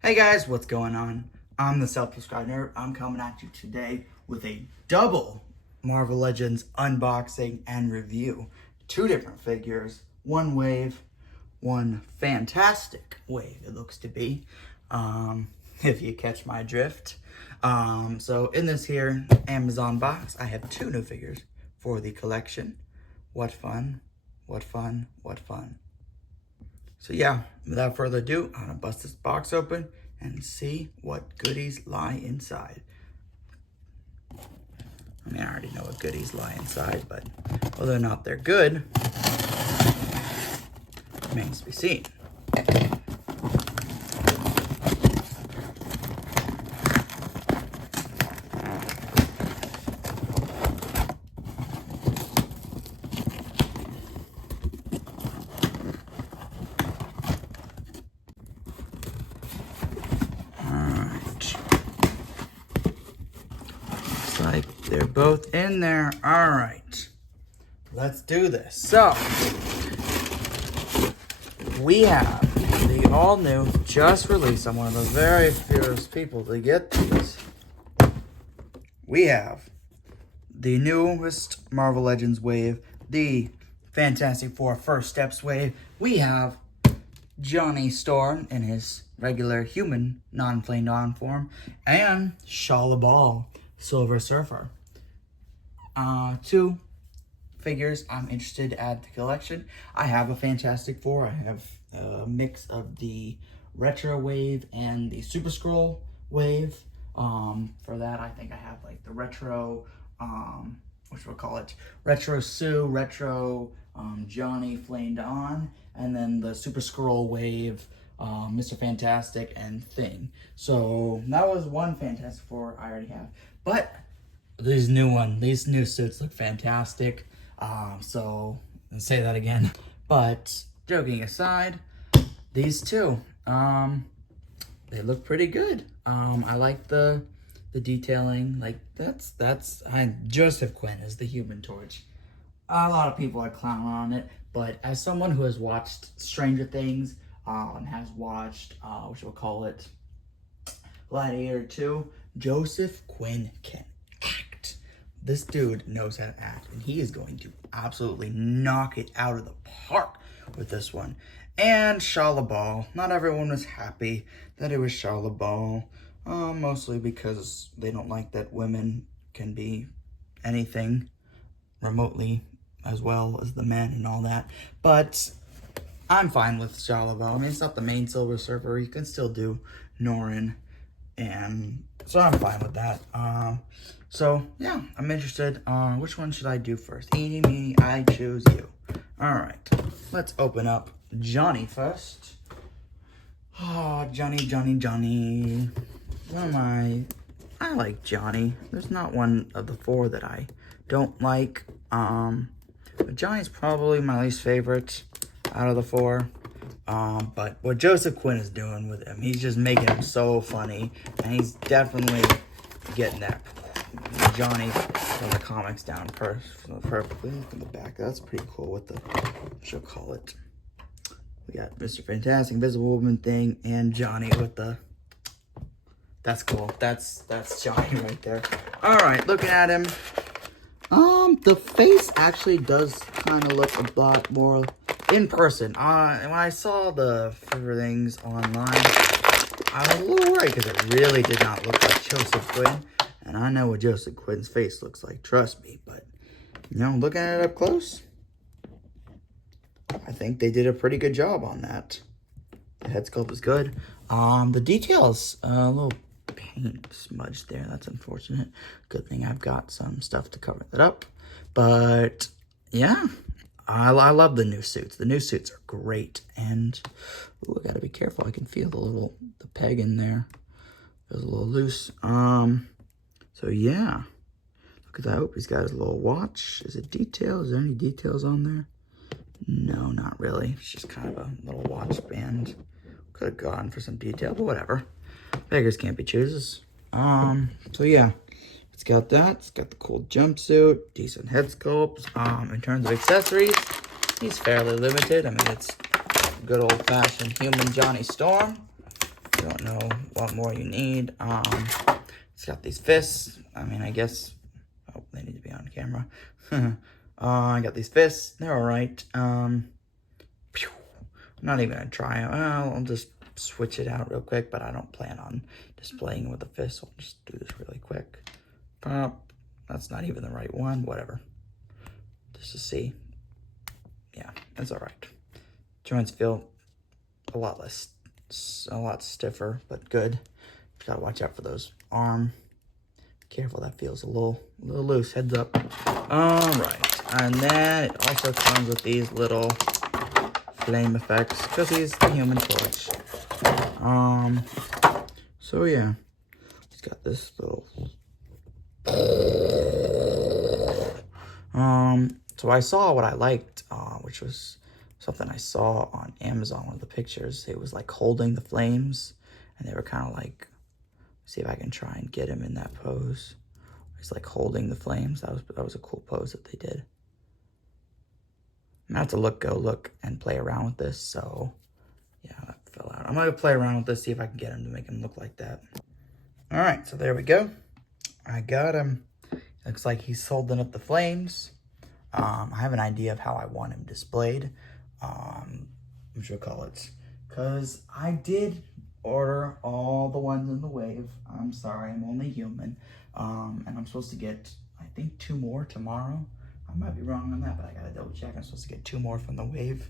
Hey guys, what's going on? I'm the Self-Prescribed Nerd. I'm coming at you today with a double Marvel Legends unboxing and review. Two different figures, one wave, one fantastic wave it looks to be, if you catch my drift. So in this here Amazon box, I have two new figures for the collection. What fun, what fun, what fun. So yeah, without further ado, I'm gonna bust this box open and see what goodies lie inside. I mean, I already know what goodies lie inside, but whether or not they're good remains to be seen. Like they're both in there. All right, let's do this. So we have the all new, just released. I'm one of the very first people to get these. We have the newest Marvel Legends wave, the Fantastic Four First Steps wave. We have Johnny Storm in his regular human non-flamed on form, and Shaw Silver Surfer. Two figures I'm interested to add to the collection. I have a Fantastic Four. I have a mix of the Retro Wave and the Super Scroll Wave. For that, I think I have like the Retro, which we'll call it Retro Sue, Retro Johnny Flamed On, and then the Super Scroll Wave, Mr. Fantastic and Thing. So that was one Fantastic Four I already have. But these new suits look fantastic. So I'll say that again. But joking aside, these two, they look pretty good. I like the detailing. Like Joseph Quinn is the Human Torch. A lot of people are clowning on it, but as someone who has watched Stranger Things, and has watched, which we'll call it Gladiator 2, Joseph Quinn can act. This dude knows how to act, and he is going to absolutely knock it out of the park with this one. And Shaw LaBelle. Not everyone was happy that it was Shaw LaBelle, mostly because they don't like that women can be anything remotely as well as the men and all that. But I'm fine with Shaw LaBelle. I mean, it's not the main Silver Surfer. You can still do Norrin, and so I'm fine with that. So yeah, I'm interested. Which one should I do first? Eeny, meeny, I choose you. All right, let's open up Johnny first. Oh, Johnny. What am I like Johnny. There's not one of the four that I don't like. But Johnny's probably my least favorite out of the four. But what Joseph Quinn is doing with him, he's just making him so funny, and he's definitely getting that Johnny from the comics down perfectly. Look at the back. That's pretty cool with the, she'll call it. We got Mr. Fantastic, Invisible Woman thing, and Johnny with the, that's cool. That's Johnny right there. All right, looking at him. The face actually does kind of look a lot more in person. And when I saw the figure things online, I was a little worried because it really did not look like Joseph Quinn. And I know what Joseph Quinn's face looks like, trust me. But, you know, looking at it up close, I think they did a pretty good job on that. The head sculpt is good. The details, a little paint smudge there. That's unfortunate. Good thing I've got some stuff to cover that up. But, yeah. I love the new suits. The new suits are great. And, ooh, I gotta be careful. I can feel the peg in there. Feels a little loose. So yeah. Look at that. I hope he's got his little watch. Is it detail? Is there any details on there? No, not really. It's just kind of a little watch band. Could have gone for some detail, but whatever. Beggars can't be choosers. So yeah. It's got that. It's got the cool jumpsuit, decent head sculpt. In terms of accessories, he's fairly limited. I mean, it's good old-fashioned human Johnny Storm. Don't know what more you need. It's got these fists. I mean, I guess, oh, they need to be on camera. I got these fists. They're all right. I'm not even gonna try them. I'll just switch it out real quick, but I don't plan on displaying it with the fist. So I'll just do this really quick. Pop. That's not even the right one. Whatever. Just to see. Yeah, that's all right. Joints feel a lot stiffer, but good. Gotta watch out for those arm. Careful, that feels a little loose. Heads up. All right, and then it also comes with these little flame effects because he's the Human Torch. So yeah, he's got this little. So I saw what I liked, which was something I saw on Amazon, one of the pictures. It was like holding the flames, and they were kind of like, see if I can try and get him in that pose. He's like holding the flames. That was a cool pose that they did. I'm gonna have to go look and play around with this. So yeah, that fell out. I'm gonna play around with this, see if I can get him to make him look like that. All right, so there we go. I got him. Looks like he's holding up the flames. I have an idea of how I want him displayed. What should I call it? Because I did order all the ones in the wave. I'm sorry, I'm only human. And I'm supposed to get, I think, 2 more tomorrow. I might be wrong on that, but I gotta double check. I'm supposed to get 2 more from the wave.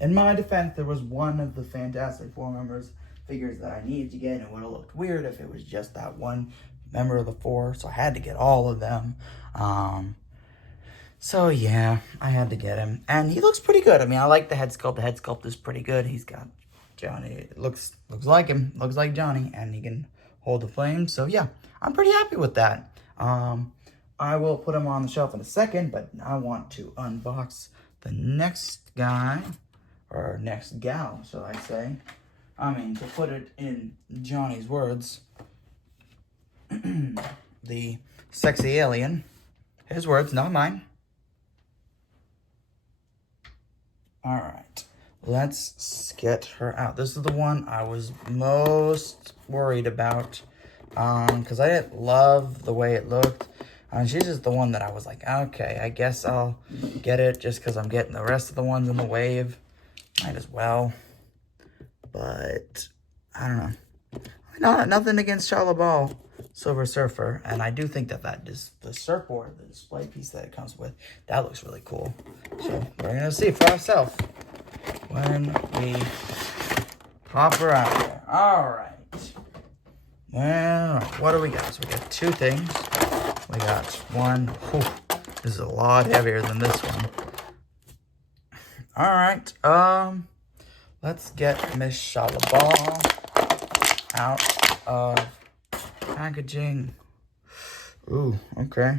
In my defense, there was one of the Fantastic Four members figures that I needed to get. It would have looked weird if it was just that one member of the 4, so I had to get all of them. So yeah, I had to get him, and he looks pretty good. I mean, I like the head sculpt. The head sculpt is pretty good. He's got Johnny. It looks like him. Looks like Johnny, and he can hold the flame. So yeah, I'm pretty happy with that. I will put him on the shelf in a second, but I want to unbox the next guy, or next gal, shall I say. I mean, to put it in Johnny's words, the sexy alien. His words, not mine. All right, let's get her out. This is the one I was most worried about because I didn't love the way it looked. She's just the one that I was like, okay, I guess I'll get it just because I'm getting the rest of the ones in the wave. Might as well. But I don't know. Nothing against Charlabal Silver Surfer, and I do think that the surfboard, the display piece that it comes with, that looks really cool. So we're gonna see for ourselves when we pop her out there. All right. Well, what do we got? So we got 2 things. We got one. Whew, this is a lot heavier than this one. All right. Let's get Miss Charlabal out of packaging. Ooh, okay.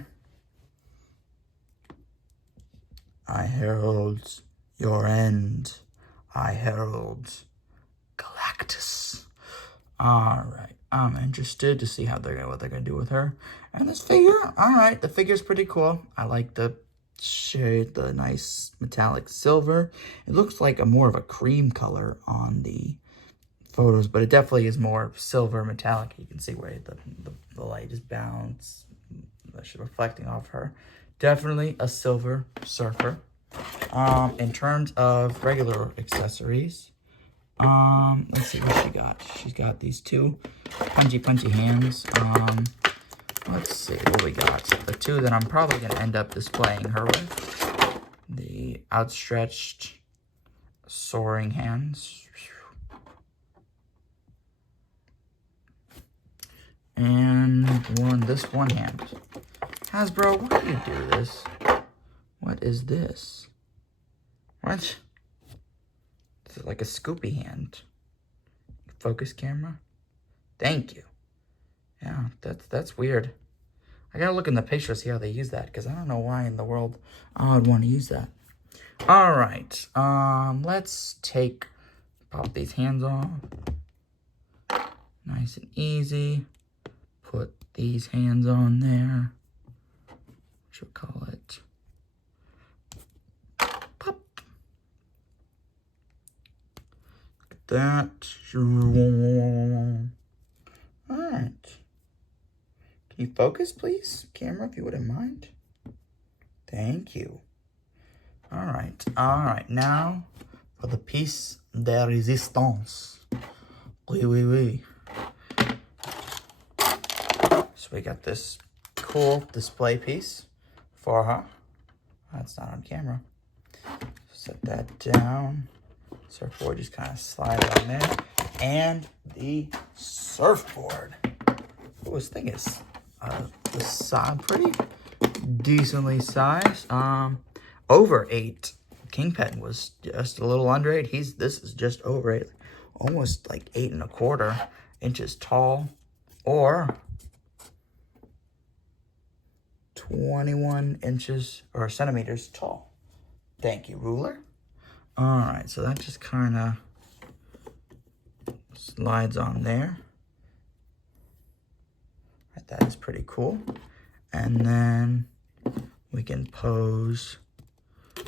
I herald your end. I herald Galactus. Alright, I'm interested to see what they're gonna do with her. And this figure, alright, the figure's pretty cool. I like the shade, the nice metallic silver. It looks like more of a cream color on the photos, but it definitely is more silver metallic. You can see where the light is bounced, reflecting off her. Definitely a Silver Surfer. In terms of regular accessories, let's see what she got. She's got these 2 punchy hands. Let's see what we got. The 2 that I'm probably gonna end up displaying her with. The outstretched soaring hands. And this one hand. Hasbro, why do you do this? What is this? What? Is it like a scoopy hand? Focus camera? Thank you. Yeah, that's weird. I gotta look in the picture to see how they use that, because I don't know why in the world I would want to use that. Alright, let's pop these hands off. Nice and easy. Put these hands on there. What should we call it? Pop. Look at that. Can you focus, please? Camera, if you wouldn't mind. Thank you. All right. Now for the piece de resistance. Oui, oui, oui. So we got this cool display piece for her. That's not on camera. Set that down. Surfboard just kind of slide on there. And the surfboard. Oh, this thing is pretty decently sized. Over 8. Kingpin was just a little under 8. This is just over 8, almost like 8 1/4 inches tall, or 21 inches or centimeters tall. Thank you, ruler. All right, so that just kind of slides on there. That is pretty cool. And then we can pose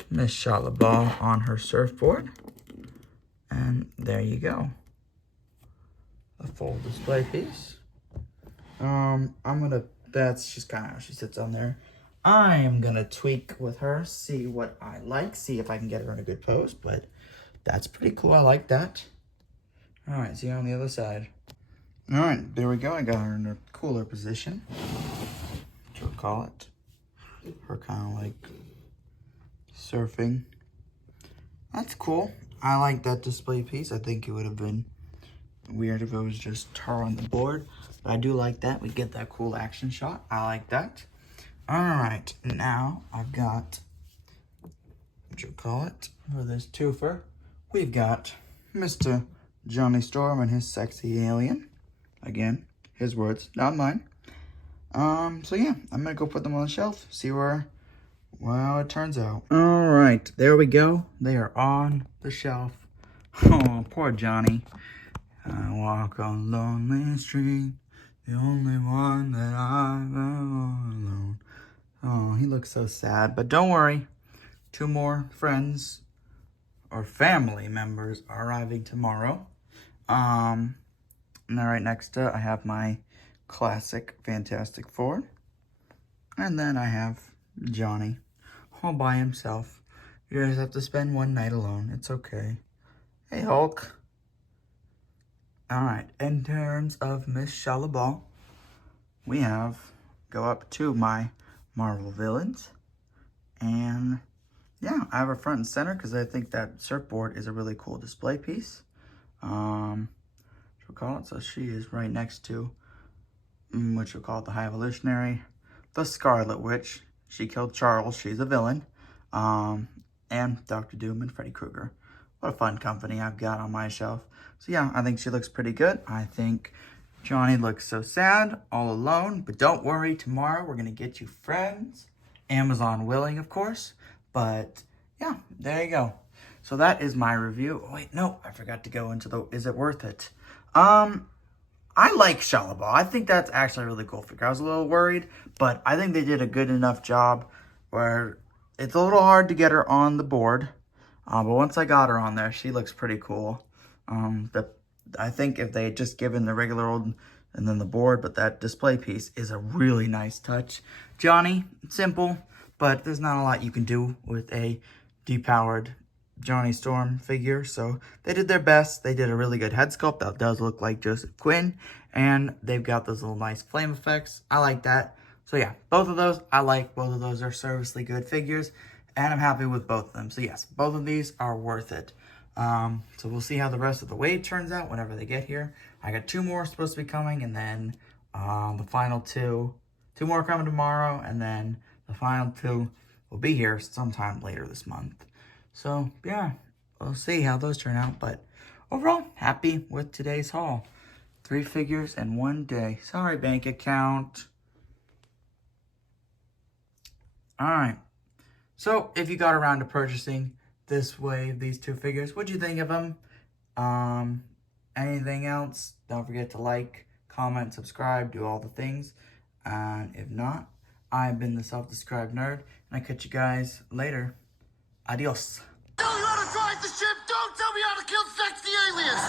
Miss Shalabal on her surfboard. And there you go. A full display piece. That's just kind of how she sits on there. I am gonna tweak with her, see what I like, see if I can get her in a good pose, but that's pretty cool. I like that. All right, see you on the other side. All right, there we go. I got her in a cooler position. What you'll call it. Her kind of like surfing. That's cool. I like that display piece. I think it would have been weird if it was just her on the board, but I do like that. We get that cool action shot. I like that. All right, now I've got, what you call it, for this twofer, we've got Mr. Johnny Storm and his sexy alien. Again, his words, not mine. So yeah, I'm gonna go put them on the shelf, see well, it turns out. All right, there we go. They are on the shelf. Oh, poor Johnny. I walk on lonely street, the only one that I've ever known. Oh, he looks so sad, but don't worry. 2 more friends or family members are arriving tomorrow. And right next to it, I have my classic Fantastic Four. And then I have Johnny all by himself. You guys have to spend one night alone. It's okay. Hey, Hulk. All right, in terms of Miss Shalabal, we go up to my Marvel villains. And yeah, I have her front and center because I think that surfboard is a really cool display piece. We'll call it. So she is right next to, which we'll call it the High Evolutionary, the Scarlet Witch. She killed Charles. She's a villain. And Dr. Doom and Freddy Krueger. What a fun company I've got on my shelf. So yeah, I think she looks pretty good. I think Johnny looks so sad, all alone. But don't worry, tomorrow we're going to get you friends. Amazon willing, of course. But yeah, there you go. So that is my review. Oh, wait, no, I forgot to go into the, is it worth it? I like Shalabal. I think that's actually a really cool figure. I was a little worried, but I think they did a good enough job where it's a little hard to get her on the board. But once I got her on there, she looks pretty cool. I think if they had just given the regular old and then the board, but that display piece is a really nice touch. Johnny, simple, but there's not a lot you can do with a depowered Johnny Storm figure. So they did their best. They did a really good head sculpt that does look like Joseph Quinn. And they've got those little nice flame effects. I like that. So yeah, both of those, I like. Both of those are serviceably good figures. And I'm happy with both of them. So yes, both of these are worth it. So we'll see how the rest of the wave turns out whenever they get here. I got 2 more supposed to be coming, and then the final 2 more coming tomorrow, and then the final 2 will be here sometime later this month. So yeah, we'll see how those turn out. But overall, happy with today's haul. 3 figures in 1 day. Sorry, bank account. All right. So if you got around to purchasing this wave, these 2 figures, what'd you think of them? Anything else? Don't forget to like, comment, subscribe, do all the things. And if not, I've been the self-described nerd, and I catch you guys later. Adios. Tell me how to drive the ship, don't tell me how to kill sexy aliens!